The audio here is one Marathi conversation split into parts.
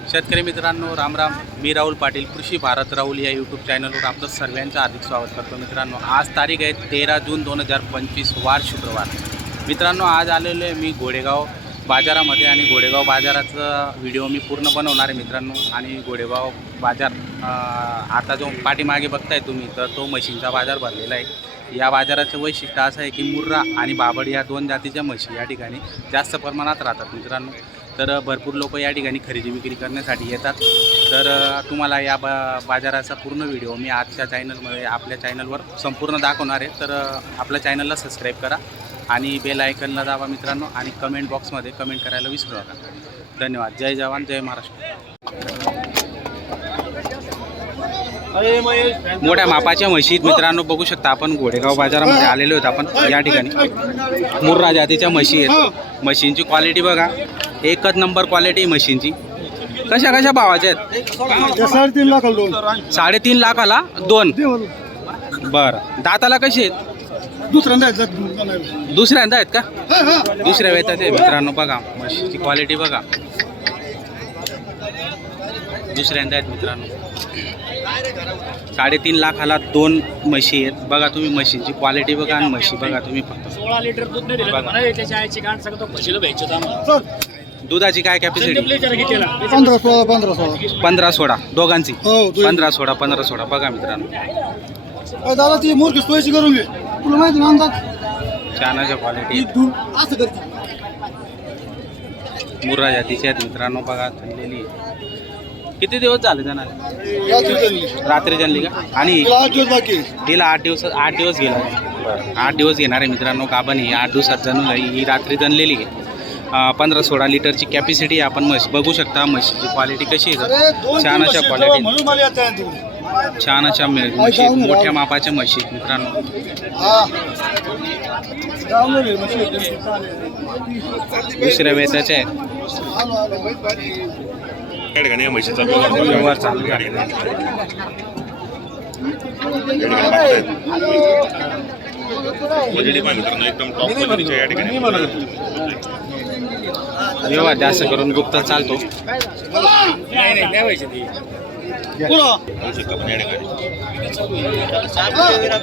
शेतकरी मित्रांनो राम राम. मी राहुल पाटील कृषी भारत राहुल या यूट्यूब चॅनलवर आपलं सर्वांचं हार्दिक स्वागत करतो मित्रांनो. आज तारीख आहे तेरा जून दोन हजार पंचवीस वार शुक्रवार. मित्रांनो आज आलेलो आहे मी घोडेगाव बाजारामध्ये आणि घोडेगाव बाजाराचा व्हिडिओ मी पूर्ण बनवणार आहे मित्रांनो. आणि घोडेगाव बाजार आता जो पाठीमागे बघताय तुम्ही तर तो म्हशींचा बाजार भरलेला आहे. या बाजाराचं वैशिष्ट्य असं आहे की मुर्रा आणि बाबड या दोन जातीच्या म्हशी या ठिकाणी जास्त प्रमाणात राहतात मित्रांनो. तर भरपूर लोक या ठिकाणी खरेदी विक्री करण्यासाठी येतात. तर तुम्हाला या बा बाजाराचा पूर्ण व्हिडिओ मी आजच्या चॅनलमध्ये आपल्या चॅनलवर संपूर्ण दाखवणार आहे. तर आपल्या चॅनलला सबस्क्राईब करा आणि बेल आयकनला दाबा मित्रांनो आणि कमेंट बॉक्समध्ये कमेंट करायला विसरू नका. धन्यवाद. जय जवान जय महाराष्ट्र. मोठ्या मापाच्या म्हशीत मित्रांनो बघू शकता आपण घोडेगाव बाजारामध्ये आलेलो आहोत आपण या ठिकाणी. मुर्रा जातीच्या म्हशी आहेत. म्हशींची क्वालिटी बघा. एकच नंबर क्वालिटी आहे म्हशींची कशा कशा भावाच्या आहेत? साडेतीन लाखाला दोन. साडेतीन लाखाला दोन. बरं. दाताला कशी आहेत? दुसऱ्यांदा. दुसऱ्यांदा आहेत का? हा, हा. दुसऱ्या वेळेत आहे मित्रांनो बघा. म्हशीची क्वालिटी बघा. दुसऱ्यांदा आहेत मित्रांनो. साडेतीन लाखाला दोन म्हशी आहेत. बघा तुम्ही म्हशींची क्वालिटी बघा आणि म्हशी बघा तुम्ही फक्त. सोळा लिटर दूध नाही दिलं. बघा. त्याच्या आईची सांगतो म्हशीला आम्हाला. दुधाची काय कॅपॅसिटी पंधरा सोळा पंधरा सोळा. पंधरा सोळा. दोघांची? हो. पंधरा सोळा पंधरा सोळा. बघा मित्रांनो. अरे दादा ती मूर्ख सोयीची करून घे. तुला माहिती ना अंदाज? ती क्वालिटी असं करते. मुर्रा जातीच्या आहेत मित्रांनो बघा थंडलेली. किती दिवस झाले जाणार? रात्री जनली का? आणि तिला आठ दिवस बाकी आहे. तिला आठ दिवस आठ दिवस गेला. आठ दिवस घेणार आहे मित्रांनो गाभण ही आठ दिवसात जणू ही रात्री जनलेली आहे. पंधरा सोळा लिटरची कॅपॅसिटी आपण म्हश बघू शकता म्हशीची क्वालिटी कशी आहे छान अशा क्वालिटी. छान अशा म्हशी. मोठ्या मापाच्या म्हशी मित्रांनो. हा. दुसऱ्या वेचाच्या आहेत. म्हशीचा व्यवहार चालू एकदम टॉप या ठिकाणी. व्यवहार जास्त करून गुप्त चालतो.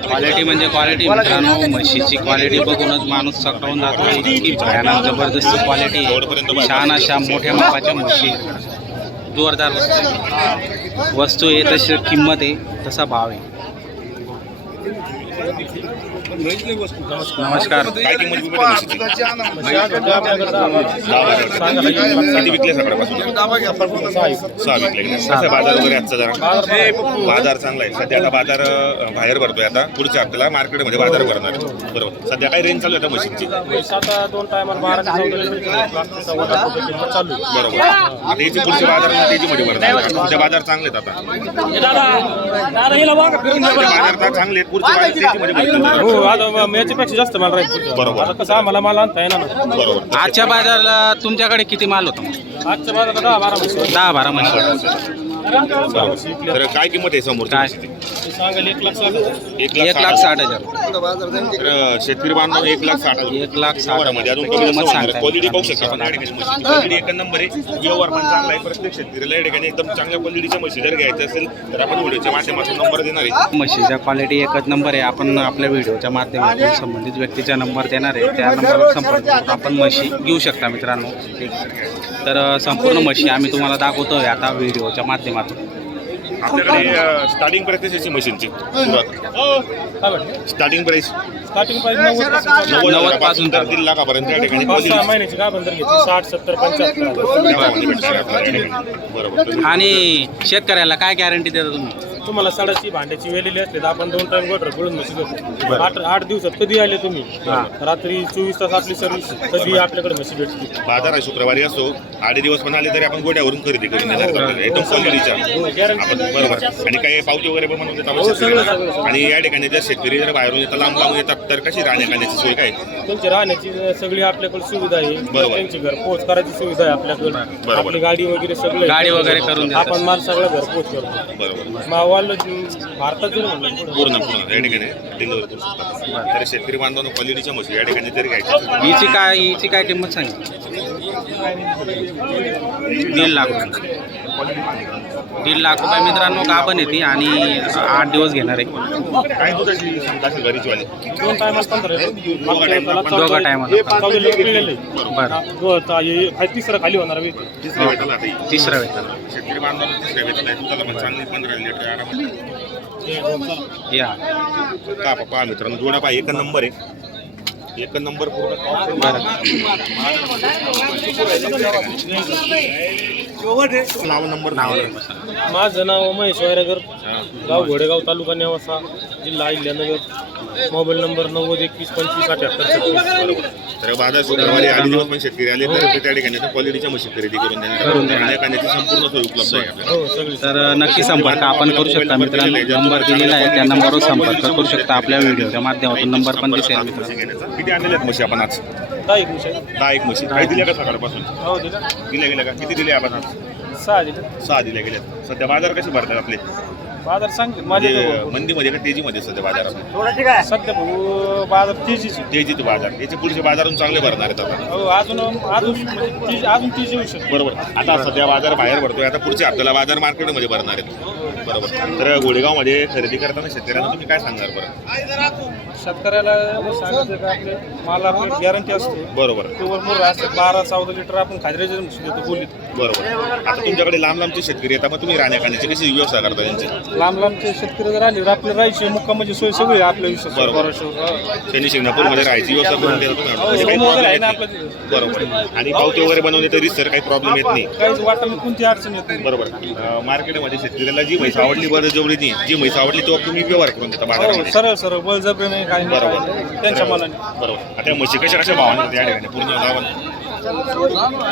क्वालिटी म्हणजे क्वालिटी मित्रांनो. म्हशीची क्वालिटी बघूनच माणूस सकाळून जातो. इतकी भयानक जबरदस्त क्वालिटी आहे. छान अशा मोठ्या मापाच्या म्हशी. जोरदार वस्तू आहे तशी किंमत आहे तसा भाव आहे. नमस्कार काय किंमत म्हशीची. किती विकले सकाळपासून सहा विकले का? कसा आहे बाजार वगैरे आजचा जरा बाजार चांगला आहे सध्या आता बाजार अं, बाहेर भरतोय आता पुढच्या हप्त्याला मार्केटमध्ये बाजार भरणार आहे. बरोबर सध्या काय रेंज चालू आहे आता म्हशीची आता दोन टायमाला बारा ते चौदा लिटर सव्वा लाख रुपये किंमत चालू आहे. बरोबर आता याची पुढच्या बाजार तेजीमध्ये भरणार आहे. तुमच्या बाजार चांगले आहेत आता दादा दादा हिला बघा फिरून द्या बरं. बाजार चांगले आहेत पुढचे बाजार तेजीमध्ये भरतील. हो आता याच्यापेक्षा जास्त माल राहील पुढच्या. बरोबर. आता कसं आम्हाला माल आणता येणार ना बरोबर आजच्या बाजाराला तुमच्याकडे किती माल होता? आजच्या बाजारात दहा बारा म्हशी दहा बारा बरोबर तर काय किंमत आहे समोरची? काय? एक लाख सांगा एक लाख साठ हजार. तर शेतकरी बांधव एक लाख साठ हजार. एक लाख साठ व्यवहारामध्ये अजून कमी किंमत सांगताय. क्वालिटी पाहू शकता आपण. या ठिकाणी म्हशीची क्वालिटी एक नंबर आहे. व्यवहार पण चांगला आहे. प्रत्येक शेतकरीला या ठिकाणी एकदम चांगल्या क्वालिटीच्या म्हशी जर घ्यायचं असेल तर आपण व्हिडिओच्या माध्यमातून नंबर देणार आहे. म्हशीच्या क्वालिटी एकच नंबर आहे. आपण आपल्या व्हिडिओच्या माध्यमातून संबंधित व्यक्तीचा नंबर देणार आहे. त्या नंबरवर संपर्क करून आपण म्हशी घेऊ शकता मित्रांनो. तर अ, संपूर्ण म्हशी आम्ही तुम्हाला दाखवतोय आता व्हिडिओच्या माध्यमातून. आपल्याकडे स्टार्टिंग प्राइस याची मशीनची? स्टार्टिंग प्राइस स्टार्टिंग प्राइस नव्वदपासून नव्वद तर दीड लाखापर्यंत या ठिकाणी पाच सहा महिन्याची घेतली? साठ सत्तर पंच्याहत्तर. बरोबर आणि शेतकऱ्याला काय गॅरंटी देता तुम्ही? तुम्हाला सडाची भांड्याची वेलेली असले तर आपण दोन टाइम गोटर बोलून म्हशी देतो आठ आठ दिवसात कधी आले तुम्ही हा. रात्री चोवीस तास आपली सर्व्हिस कधी आपल्याकडे म्हशी भेटते बाजार आहे शुक्रवारी असो आठ दिवस पण आले तरी आपण गोड्यावरून खरेदी करून देणार आपल्याला. एकदम क्वालिटीच्या आपण बरोबर आणि काही पावती वगैरे पण आपण हो, सगळं, शेतकऱ्यांना. सगळं, सगळं. आणि या ठिकाणी जर शेतकरी जर बाहेरून येतात लांब लांब येतात तर कशी राहण्या खाण्याची सोय काय त्यांची राहण्याची सगळी आपल्याकडे सुविधा आहे बरोबर. त्यांची घर पोच करायची सुविधा आहे आपल्याकडे बरोबर. आपली गाडी वगैरे सगळं गाडी वगैरे करून देतात. आपण माल सगळं घर पोच करतो बरोबर मावाला भारतात जर म्हणलं. पूर्ण पूर्ण. या ठिकाणी डिलिव्हरी करू शकतात तर शेतकरी बांधवांना क्वालिटीच्या म्हशी या ठिकाणी जर घ्यायच्या हिची काय हिची काय किंमत सांगितली? दीड लाख दीड लाख रुपये मित्रांनो गाभण येते आणि आठ दिवस घेणार आहे. काय दुधाची क्षमता असेल दोन टायमाला पंधरा आहे. मागच्या वेळेला दोघं चौदा- टायमाला चौदा लिटर पिळलेलं आहे. बरं. दो- आता हे- हा तिसरा खाली होणार आहे. तिसऱ्या वेळेला आता ही. तिसरा वेळ शेतकरी बांधवांना तिसऱ्या वेळेला आहे दुधाला पण चांगली पंधरा लिटर आरामात हे दोन चला. या. का पहा मित्रांनो जोडा पहा एक नंबर आहे. एक नंबर पूर्ण top. आहे. बरं नाव नंबर नाव आहे. माझं नाव महेश वैरागर हा. गाव घोडेगाव तालुका नेवासा जिल्हा अहिल्यानगर. मोबाईल नंबर नव्वद एकवीस पंचवीस अठ्याहत्तर तर बाजार शुक्रवारी आठ दिवस पण शेतकरी आले तर ते त्या ठिकाणी क्वालिटीच्या म्हशी खरेदी करून. खाण्याची संपूर्ण सोय उपलब्ध आहे हो सगळी. तर नक्की संपर्क आपण करू शकता मित्रांनो. नंबर दिलेला आहे त्या नंबरवर संपर्क करू शकता आपल्या व्हिडिओच्या माध्यमातून. नंबर पण दिसेल मित्रांनो. किती आणलेल्या आहेत म्हशी आपण आज? दहा एक विषय दहा एक म्हशी. काय दिल्या का सकाळपासून? हो दिला दिल्या गेल्या का? किती दिले आपण आज सहा दिले. सहा दिल्या गेल्या. सध्या बाजार कसे भरतात आपले? बाजार सांगितले माझे म्हणजे मंदीमध्ये का तेजीमध्ये सध्या बाजारात सध्या भाऊ बाजार तेजीच. आहे. तेजीत बाजार. याचे पुढचे बाजारून चांगले भरणार आहेत आता. हो अजून अजून म्हणजे तीस- अजून तीस येऊ शकतो. बरोबर. आता सध्या बाजार बाहेर भरतोय. आता पुढच्या हप्त्याला बाजार मार्केटमध्ये भरणार आहेत. बरोबर. तर गोडेगावमध्ये खरेदी करताना शेतकऱ्यांना तुम्ही काय सांगणार बरं? शेतकऱ्याला सांगितलं का आपले? माल आपली गॅरंटी असते. बरोबर. मुलं असते. बारा चौदा लिटर आपण खाजऱ्याचे देतो बोलीत बरोबर. आता तुमच्याकडे लांब लांबचे शेतकरी येतात मग तुम्ही राहण्या खाण्याची कशी व्यवस्था करता त्यांची? लांब लांबचे शेतकरी जर आले तर आपले राहायची मुक्कामाची सोय सगळी आहे आपल्या विश्वास बरोबर. त्यांनी शिंगणापूरमध्ये राहायची व्यवस्था करून हो, म्हणजे काही problem येत नाही. बरोबर. आणि पावती वगैरे बनवले तरी सर काही प्रॉब्लेम येत नाही. काहीच वाटत कोणती अडचण येत नाही. बरोबर. अं, मार्केटमध्ये शेतकऱ्याला जी म्हैस आवडली बरं जेवढी ती जी म्हैस आवडली तो तुम्ही व्यवहार करून देता हो बाजारामध्ये सरळ सरळ बळजबरी नाही काही नाही, बरोबर. काही नाही. त्यांच्या मनाने बरोबर. आता म्हशी कशा कशा भावाने होत्या या ठिकाणी? पूर्ण गावात?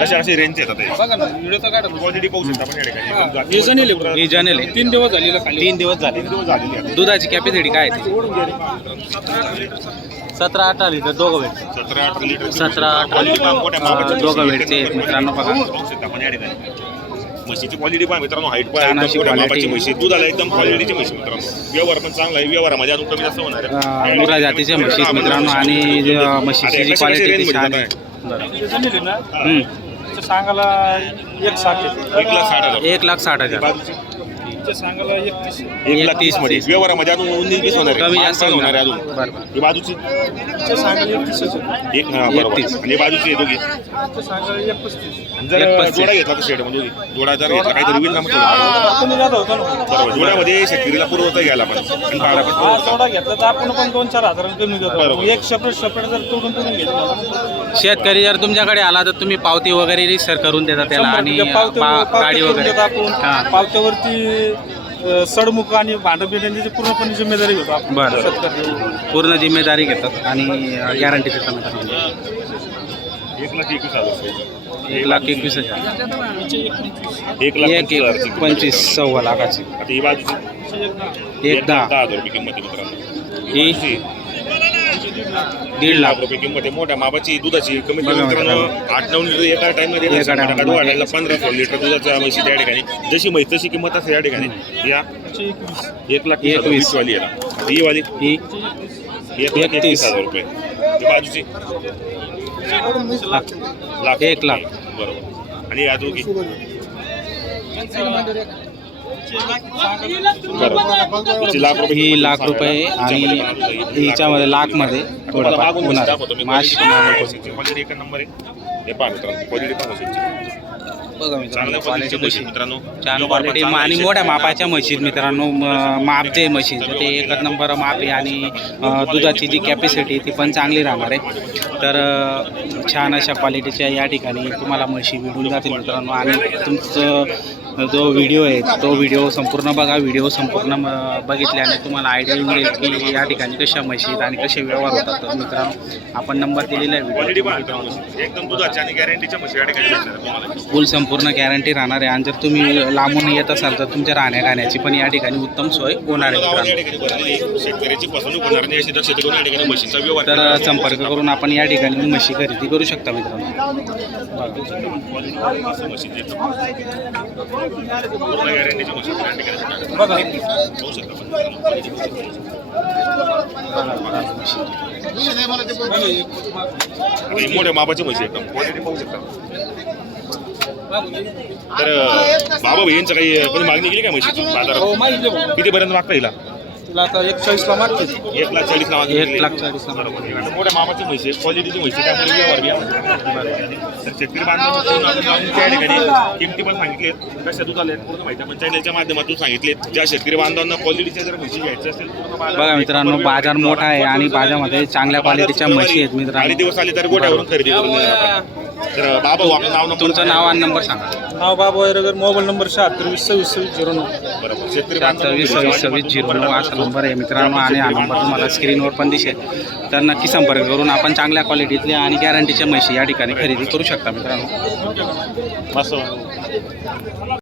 कशा असे रेंज येतात ते बघा ना व्हिडिओ तर काढा क्वालिटी पाहू शकता आपण या ठिकाणी. हे जण येले बरं. जनेल आहे. तीन दिवस झालेला खाली. तीन दिवस झाले. दिवस झालेली आहे दुधाची कॅपॅसिटी काय आहे? सतरा अठरा लिटर दोघं वेळ सतरा अठरा लिटर सतरा अठरा क्वालिटी पहा, मोठ्या मापाच्या दोघं वेळचे आहेत मित्रांनो बघा. पाहू शकता आपण या ठिकाणी. म्हशीची क्वालिटी पहा मित्रांनो हाईट पहा छान एकदम अशी quality. मापाची म्हशी दुधाला एकदम क्वालिटीची म्हशी मित्रांनो व्यवहार पण चांगला आहे व्यवहारामध्ये अजून कमी जास्त होणार आहे. मुरा जातीच्या म्हशी आहेत मित्रांनो आणि जे म्हशीची जी क्वालिटी ती छान आहे बरं हम्म. सांगायला एक साठ आहे. एक लाख साठ हजार एक लाख साठ हजार बाजूची सांगायला आहे. एक लाख तीसमध्ये. व्यवहारामध्ये अजून उन्नीस वीस होणार आहे कमी जास्त होणार आहे होणार. अजून बरं बरं ही बाजूची सांगायला आहे. एक हा, बरोबर एकतीस. आणि ही बाजूची आहे दोघी ते सांगायला एक पस्तीस आणि जर एक पस्तीस. जोडा घेतला तर शेडमध्ये जोडा जर घेतला काहीतरी होईल ना मग थोडं. तुम्ही जात होता ना बरोबर जोड्यामध्ये शेतकरीला पुरवता घ्यायला पण आणि भाडा पण हा पुरवठा. सोडा घेतला तर आपण पण दोन चार हजार कमी देतो बरोबर. एक सेपरेट सेपरेट जर तोडून तोडून घेतलं शेतकरी जर तुमच्याकडे आला तर तुम्ही पावती वगैरे रिसर करून देता त्याला शंभर आणि टक्के पावते- पा- पावते गाडी करून वगैरे देतो आपण हां पावत्यावरती अ, सडमुख आणि भांडं बिंड्यांची पूर्णपणे जिम्मेदारी घेतो आपण बरं. पूर्ण जिम्मेदारी घेतात आणि गॅरंटी देतात. एक लाख एकवीस हजार रुपये. एक लाख एकवीस हजार. एक लाख एक पंचवीस हजारची एक पंचवीस सव्वा लाखाची. आता ही बाजूची एक दहा. दहा हजार रुपये किंमत आहे मित्रांनो. ही दीड लाख. रुपये किंमत आहे. मोठ्या मापाची दुधाची बघा कमी मित्रांनो. आठ नऊ लिटर एका टाइममध्ये एका एका time मध्ये. वाढायला पंधरा सोळा लिटर दुधाच्या म्हशी त्या ठिकाणी. जशी म्हैस तशी किंमत असते या ठिकाणी. या. एक लाख हजार एकवीस. वीस वाली याला आता ही वाली. ही एक लाख एकतीस. एकतीस. हजार रुपये. बाजूची. लाख. एक लाख. बरोबर. आणि या दोघी? बरोबर. लाख रुपये ही लाख रुपये आणि हिच्यामध्ये लाखमध्ये थोडा होणार माशी क्वालिटी एक नंबर आहे. हे पहा मित्रांनो क्वालिटी बघा मित्रांनो चांगल्या क्वालिटी क्वालिटीची म्हशी कशी मित्रांनो. छान जो क्वालिटी चांगला आणि. मोठ्या मापाच्या म्हशीत मित्रांनो म- माप जे म्हशीचं ते एकच नंबर माप आहे आणि अ, दुधाची जी कॅपॅसिटी ती पण चांगली राहणार आहे. तर अ, छान अशा क्वालिटीच्या या ठिकाणी तुम्हाला म्हशी मिळून जातील मित्रांनो. आणि तुमचं जो व्हिडिओ आहे तो व्हिडिओ संपूर्ण बघा. व्हिडिओ संपूर्ण बघितल्याने तुम्हाला आयडिया जाईल की या ठिकाणी कशा आहेत आणि कसे व्यवहार होतात. तर मित्रांनो आपण नंबर दिलेला आहे फुल संपूर्ण गॅरंटी राहणार आहे. आणि जर तुम्ही लांबून येत असाल तर तुमच्या राहण्या खाण्याची पण या ठिकाणी उत्तम सोय होणार आहे तर. संपर्क करून आपण या ठिकाणी म्हशी खरेदी करू शकता मित्रांनो. म्हशी ही मोठ्या मापाची म्हशी एकदम क्वालिटी पाहू शकता तर बाबा भाईंचं काही मागणी केली का म्हशीची? बाजारात? कितीपर्यंत मागता येईल? तिला आता एक चाळीसला मागते एक लाख चाळीस एक. लाख. आता मोठ्या मामाची आहे, क्वालिटीची आहे, त्यामुळे व्यवहार बी आहे. तर शेतकरी बांधवांना फोन आपण लावून त्या ठिकाणी किमती पण सांगितलेत कशा दूध आल्या पूर्ण माहिती आपण चॅनलच्या माध्यमातून सांगितलेत ज्या शेतकरी बांधवांना क्वालिटीच्या जर म्हशी घ्यायच्या असेल पूर्ण बाजार- बघा मित्रांनो बाजार मोठा आहे आणि बाजारामध्ये चांगल्या क्वालिटीच्या म्हशी आहेत आणि मित्रांनो दिवस आले तर गोट्यावरून खरेदी करून देणार आपण. तर बाबा हो, आपलं नाव नंबर तुमचं नाव आणि नंबर सांगा. नाव बाबा वैरगर मोबाईल नंबर शहात्तर वीस सव्वीस सव्वीस झिरो नऊ. बरोबर. शेतकरी सत्तावीस सव्वीस सव्वीस झिरो नऊ असा नंबर आहे. मित्रांनो आणि हा नंबर तुम्हाला स्क्रीनवर पण दिसेल. तर नक्की संपर्क करून आपण चांगल्या क्वालिटीतल्या आणि गॅरंटीच्या म्हशी या ठिकाणी खरेदी करू शकता मित्रांनो. असं